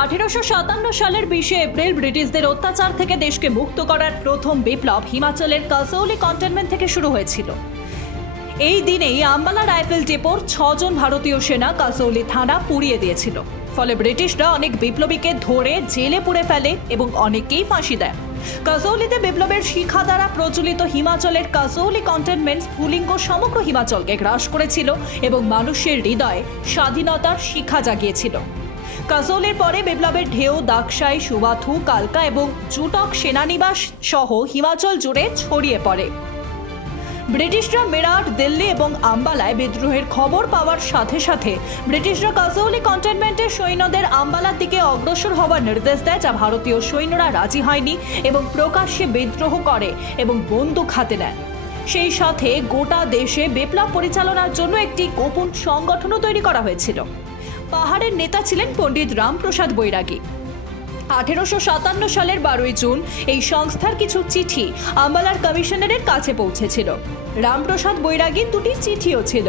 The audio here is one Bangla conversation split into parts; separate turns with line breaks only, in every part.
আঠেরোশো সাতান্ন সালের বিশে এপ্রিল ব্রিটিশদের অত্যাচার থেকে দেশকে মুক্ত করার প্রথম বিপ্লব হিমাচলের কাসৌলি কন্টেনমেন্ট থেকে শুরু হয়েছিল। এই দিনেই আম্বালা রাইফেল ডিপোর ছজন ভারতীয় সেনা কাসৌলি থানা পুড়িয়ে দিয়েছিল। ফলে ব্রিটিশরা অনেক বিপ্লবীকে ধরে জেলে পুড়ে ফেলে এবং অনেককেই ফাঁসি দেয়। কাসৌলিতে বিপ্লবের শিখা দ্বারা প্রচলিত হিমাচলের কাসৌলি কন্টেনমেন্ট স্ফুলিঙ্গ সমগ্র হিমাচলকে গ্রাস করেছিল এবং মানুষের হৃদয়ে স্বাধীনতার শিখা জাগিয়েছিল। কাজলের পরে বিপ্লবের ঢেউ দাকসাই সুবাথু, কালকা এবং জুটক সেনানিবাস সহ হিমাচল জুড়ে ছড়িয়ে পড়ে। ব্রিটিশরা মেরাট, দিল্লি এবং আম্বালায় বিদ্রোহের খবর পাওয়ার সাথে সাথে ব্রিটিশরা কাজৌলি কন্টেনমেন্টের সৈন্যদের আম্বালার দিকে অগ্রসর হওয়ার নির্দেশ দেয়, যা ভারতীয় সৈন্যরা রাজি হয়নি এবং প্রকাশ্যে বিদ্রোহ করে এবং বন্দুক হাতে নেয়। সেই সাথে গোটা দেশে বিপ্লব পরিচালনার জন্য একটি গোপন সংগঠনও তৈরি করা হয়েছিল। পাহাড়ের নেতা ছিলেন পণ্ডিত রামপ্রসাদ বৈরাগী। আঠেরোশো সাতান্ন সালের বারোই জুন এই সংস্থার কিছু চিঠি আম্বালার কমিশনারের কাছে পৌঁছেছিল। রামপ্রসাদ বৈরাগীর দুটি চিঠিও ছিল।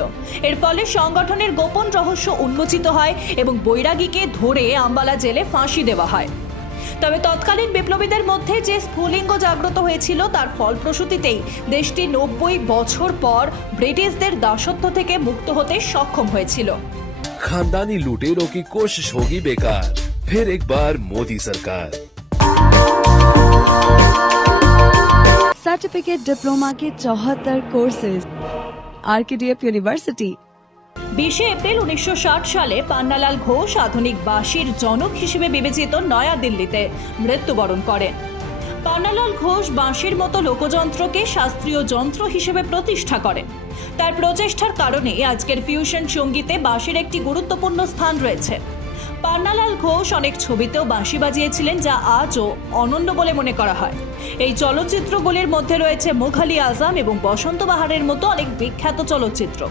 এর ফলে সংগঠনের গোপন রহস্য উন্মোচিত হয় এবং বৈরাগীকে ধরে আম্বালা জেলে ফাঁসি দেওয়া হয়। তবে তৎকালীন বিপ্লবীদের মধ্যে যে স্ফুলিঙ্গ জাগ্রত হয়েছিল তার ফলপ্রসূতিতেই দেশটি নব্বই বছর পর ব্রিটিশদের দাসত্ব থেকে মুক্ত হতে সক্ষম হয়েছিল।
खानदानी लुटेरों की कोशिश होगी बेकार फिर एक बार मोदी सरकार
सर्टिफिकेट डिप्लोमा के चौहत्तर कोर्सेज आरकेडीएफ यूनिवर्सिटी
বিশে এপ্রিল উনিশশো সালে পান্নালাল ঘোষ আধুনিক বাঁশির জনক হিসেবে বিবেচিত নয়াদিল্লিতে মৃত্যুবরণ করেন পান্নালাল ঘোষ বাঁশির মতো লোকযন্ত্রকে শাস্ত্রীয় যন্ত্র হিসেবে প্রতিষ্ঠা করেন তার প্রচেষ্টার কারণে আজকের ফিউশন সঙ্গীতে বাঁশির একটি গুরুত্বপূর্ণ স্থান রয়েছে। পান্নালাল ঘোষ অনেক ছবিতেও বাঁশি বাজিয়েছিলেন যা আজও অনন্য বলে মনে করা হয়। এই চলচ্চিত্রগুলির মধ্যে রয়েছে মুঘালি আজম এবং বসন্ত বাহারের মতো অনেক বিখ্যাত চলচ্চিত্র।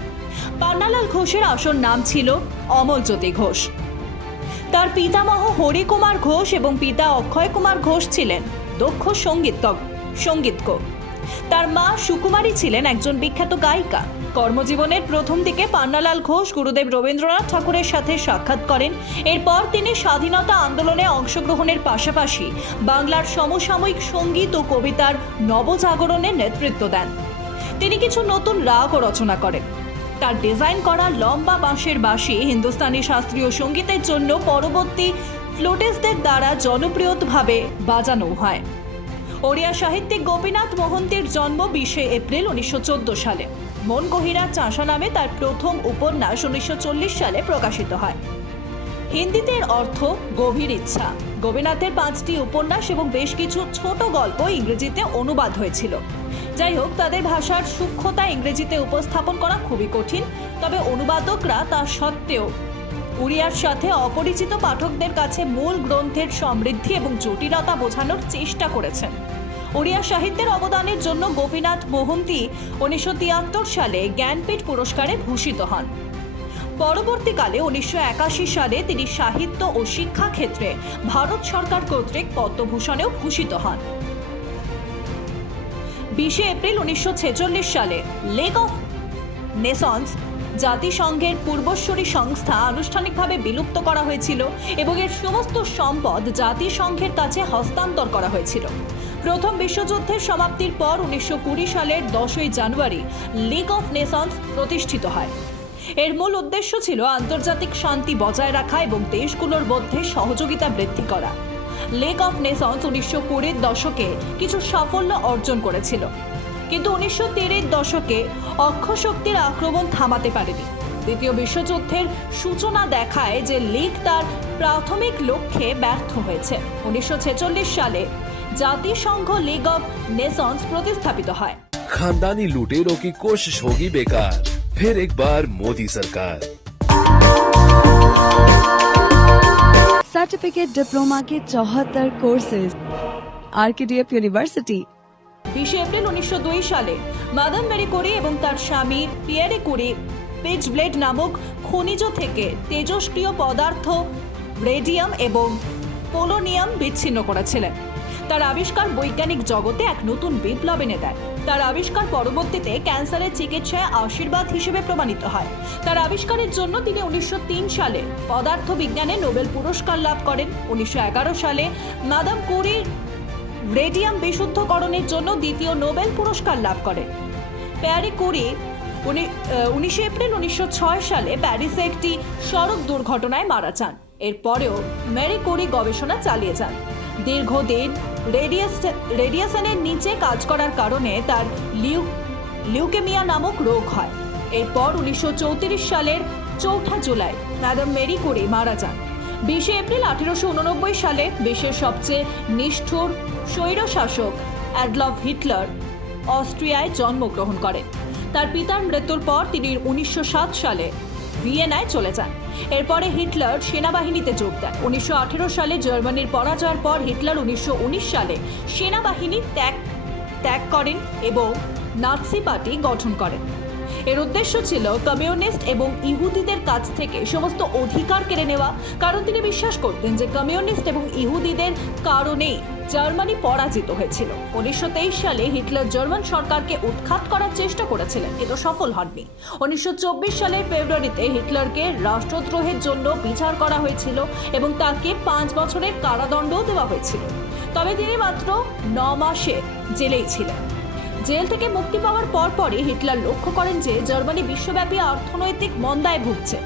পান্নালাল ঘোষের আসল নাম ছিল অমলজ্যোতি ঘোষ। তার পিতামহ হরিকুমার ঘোষ এবং পিতা অক্ষয় কুমার ঘোষ ছিলেন দক্ষ সংগীত সঙ্গীতজ্ঞ। তার মা সুকুমারী ছিলেন একজন বিখ্যাত গায়িকা। কর্মজীবনের প্রথম দিকে পান্নালাল ঘোষ, গুরুদেব রবীন্দ্রনাথ ঠাকুরের সাথে সাক্ষাৎ করেন। এরপর তিনি স্বাধীনতা আন্দোলনে অংশগ্রহণের পাশাপাশি বাংলার সমসাময়িক সংগীত ও কবিতার নবজাগরণের নেতৃত্ব দেন। তিনি কিছু নতুন রাগও রচনা করেন। তার ডিজাইন করা লম্বা বাঁশের বাঁশি হিন্দুস্তানি শাস্ত্রীয় সঙ্গীতের জন্য পরবর্তী ফ্লোটেসদের দ্বারা জনপ্রিয়ভাবে বাজানো হয়। ওড়িয়া সাহিত্যিক গোপীনাথ মোহন্তির জন্ম বিশে এপ্রিল উনিশশো চোদ্দ সালে। মন গহিরা চাষা নামে তার প্রথম উপন্যাস উনিশশো চল্লিশ সালে প্রকাশিত হয়। হিন্দিতে এর অর্থ গভীর ইচ্ছা। গোপীনাথের পাঁচটি উপন্যাস এবং বেশ কিছু ছোট গল্প ইংরেজিতে অনুবাদ হয়েছিল। যাই হোক, তাদের ভাষার সূক্ষ্মতা ইংরেজিতে উপস্থাপন করা খুবই কঠিন, তবে অনুবাদকরা তা সত্ত্বেও উড়িয়ার সাথে অপরিচিত পাঠকদের কাছে মূল গ্রন্থের সমৃদ্ধি এবং জটিলতা বোঝানোর চেষ্টা করেছেন। ওড়িয়া সাহিত্যের অবদানের জন্য গোপীনাথ মোহন্তি উনিশশো তিয়াত্তর সালে জ্ঞানপীঠ পুরস্কারে ভূষিত হন। পরবর্তীকালে উনিশশো একাশি সালে তিনি সাহিত্য ও শিক্ষা ক্ষেত্রে ভারত সরকার কর্তৃক পদ্মভূষণেও ভূষিত হন। বিশে এপ্রিল উনিশশো ছেচল্লিশ সালে লেগ অফ নেসন্স জাতিসংঘের পূর্বশ্বরী সংস্থা আনুষ্ঠানিকভাবে বিলুপ্ত করা হয়েছিল এবং এর সমস্ত সম্পদ জাতিসংঘের কাছে হস্তান্তর করা হয়েছিল। প্রথম বিশ্বযুদ্ধের সমাপ্তির পর উনিশশো কুড়ি সালের দশই জানুয়ারি লিগ অফ নেশনস প্রতিষ্ঠিত হয়। এর মূল উদ্দেশ্য ছিল আন্তর্জাতিক শান্তি বজায় রাখা এবং দেশগুলোর মধ্যে সহযোগিতা বৃদ্ধি করা। লেগ অফ নেশনস উনিশশো কুড়ির দশকে কিছু সাফল্য অর্জন করেছিল। কিন্তু উনিশশো তিরির দশকে অক্ষশক্তির আক্রমণ থামাতে পারেনি। দ্বিতীয় বিশ্বযুদ্ধের সূচনা দেখায় যে লীগ তার প্রাথমিক লক্ষ্যে ব্যর্থ হয়েছে। উনিশশো ছেচল্লিশ সালে জাতিসংঘ লীগ অব নেশনস প্রতিস্থাপিত হয়
खानदानी लुटेरों की कोशिश होगी बेकार फिर एक बार मोदी सरकार
सर्टिफिकेट डिप्लोमा के चौहत्तर कोर्सेज आरकेडीएफ यूनिवर्सिटी
বিশে এপ্রিল উনিশশো দুই সালে মাদাম মেরি কুরি এবং তার স্বামী পিয়ারে কুরি পিচ ব্লেড নামক খনিজ থেকে তেজস্ক্রিয় পদার্থ রেডিয়াম এবং পোলোনিয়াম বিচ্ছিন্ন করেছিলেন তার আবিষ্কার বৈজ্ঞানিক জগতে এক নতুন বিপ্লব এনে দেয়। তার আবিষ্কার পরবর্তীতে ক্যান্সারের চিকিৎসায় আশীর্বাদ হিসেবে প্রমাণিত হয়। তার আবিষ্কারের জন্য তিনি উনিশশো তিন সালে পদার্থ বিজ্ঞানে নোবেল পুরস্কার লাভ করেন। উনিশশো এগারো সালে মাদাম কুরি রেডিয়াম বিশুদ্ধকরণের জন্য দ্বিতীয় নোবেল পুরস্কার লাভ করেন। প্যারি কুরি উনিশে এপ্রিল উনিশশো ছয় সালে প্যারিসে একটি সড়ক দুর্ঘটনায় মারা যান। এরপরেও ম্যারি কুরি গবেষণা চালিয়ে যান। দীর্ঘদিন রেডিয়াস রেডিয়েশনের নিচে কাজ করার কারণে তার লিউ লিউকেমিয়া নামক রোগ হয়। এরপর উনিশশো সালের চৌঠা জুলাই ম্যাডাম মেরি কুরি মারা যান। বিশে এপ্রিল আঠেরোশো উননব্বই সালে বিশ্বের সবচেয়ে নিষ্ঠুর স্বৈরশাসক অ্যাডলফ হিটলার অস্ট্রিয়ায় জন্মগ্রহণ করেন। তার পিতার মৃত্যুর পর তিনি উনিশশো সাত সালে ভিয়েনায় চলে যান। এরপরে হিটলার সেনাবাহিনীতে যোগ দেন। উনিশশো আঠেরো সালে জার্মানির পরাজয়ের পর হিটলার উনিশশো উনিশ সালে সেনাবাহিনী ত্যাগ ত্যাগ করেন এবং নাৎসি পার্টি গঠন করেন। এর উদ্দেশ্য ছিল কমিউনিস্ট এবং ইহুদিদের কাছ থেকে সমস্ত অধিকার কেড়ে নেওয়া। কারণ তিনি বিশ্বাস করতেন যে কমিউনিস্ট এবং ইহুদিদের কারণেই জার্মানি পরাজিত হয়েছিল। উনিশশো তেইশ সালে হিটলার জার্মান সরকারকে উৎখাত করার চেষ্টা করেছিলেন, কিন্তু সফল হননি। উনিশশো চব্বিশ সালের ফেব্রুয়ারিতে হিটলারকে রাষ্ট্রদ্রোহের জন্য বিচার করা হয়েছিল এবং তাকে পাঁচ বছরের কারাদণ্ডও দেওয়া হয়েছিল। তবে তিনি মাত্র ন মাসে জেলেই ছিলেন। জেল থেকে মুক্তি পাওয়ার পর পরপরই হিটলার লক্ষ্য করেন যে জার্মানি বিশ্বব্যাপী অর্থনৈতিক মন্দায় ভুগছে।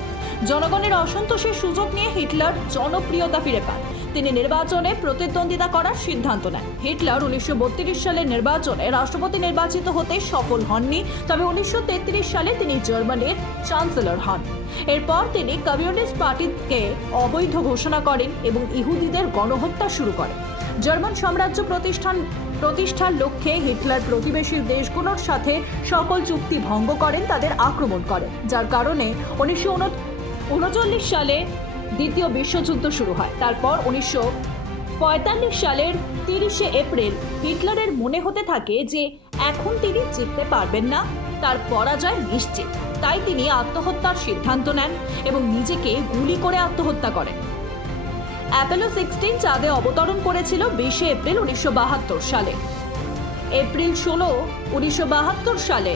জনগণের অসন্তোষের সুযোগ নিয়ে হিটলার জনপ্রিয়তা ফিরে পান। তিনি নির্বাচনে প্রতিদ্বন্দ্বিতা করার সিদ্ধান্ত নেন। হিটলার উনিশশো সালের নির্বাচনে রাষ্ট্রপতি নির্বাচিত হতে সফল হননি, তবে উনিশশো তেত্রিশ সালে তিনি জার্মানির চ্যান্সেলর হন। এরপর তিনি কমিউনিস্ট পার্টিকে অবৈধ ঘোষণা করেন এবং ইহুদিদের গণহত্যা শুরু করেন। জার্মান সাম্রাজ্য প্রতিষ্ঠান প্রতিষ্ঠার লক্ষ্যে হিটলার প্রতিবেশী দেশগুলোর সাথে সকল চুক্তি ভঙ্গ করেন, তাদের আক্রমণ করেন, যার কারণে উনিশশো উনচল্লিশ সালে দ্বিতীয় বিশ্বযুদ্ধ শুরু হয়। তারপর উনিশশো পঁয়তাল্লিশ সালের তিরিশে এপ্রিল হিটলারের মনে হতে থাকে যে এখন তিনি জিততে পারবেন না, তার পরাজয় নিশ্চিত। তাই তিনি আত্মহত্যার সিদ্ধান্ত নেন এবং নিজেকে গুলি করে আত্মহত্যা করেন। অ্যাপোলো সিক্সটিন চাঁদে অবতরণ করেছিল বিশে এপ্রিল উনিশশো বাহাত্তর সালে। এপ্রিল ষোলো উনিশশো সালে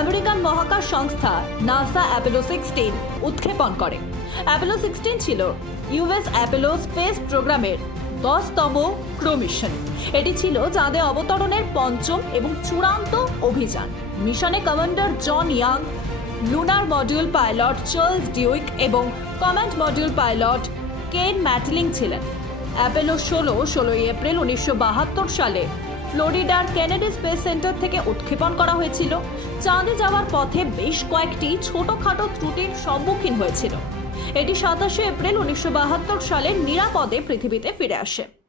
আমেরিকান মহাকাশ সংস্থা নাসা অ্যাপোলো সিক্সটিন উৎক্ষেপণ করে। অ্যাপোলো সিক্সটিন ছিল ইউএস অ্যাপোলো স্পেস প্রোগ্রামের দশতম ক্রো মিশন। এটি ছিল চাঁদে অবতরণের পঞ্চম এবং চূড়ান্ত অভিযান। মিশনে commander John Young, lunar module pilot Charles Duke এবং কমান্ড মডিউল পাইলট কেন ম্যাটলিং ছিলেন। অ্যাপেলো ষোলো, ষোলোই এপ্রিল উনিশশো বাহাত্তর সালে ফ্লোরিডার কেনেডি স্পেস সেন্টার থেকে উৎক্ষেপণ করা হয়েছিল। চাঁদে যাওয়ার পথে বেশ কয়েকটি ছোটখাটো ত্রুটির সম্মুখীন হয়েছিল। এটি সাতাশে এপ্রিল উনিশশো বাহাত্তর সালে নিরাপদে পৃথিবীতে ফিরে আসে।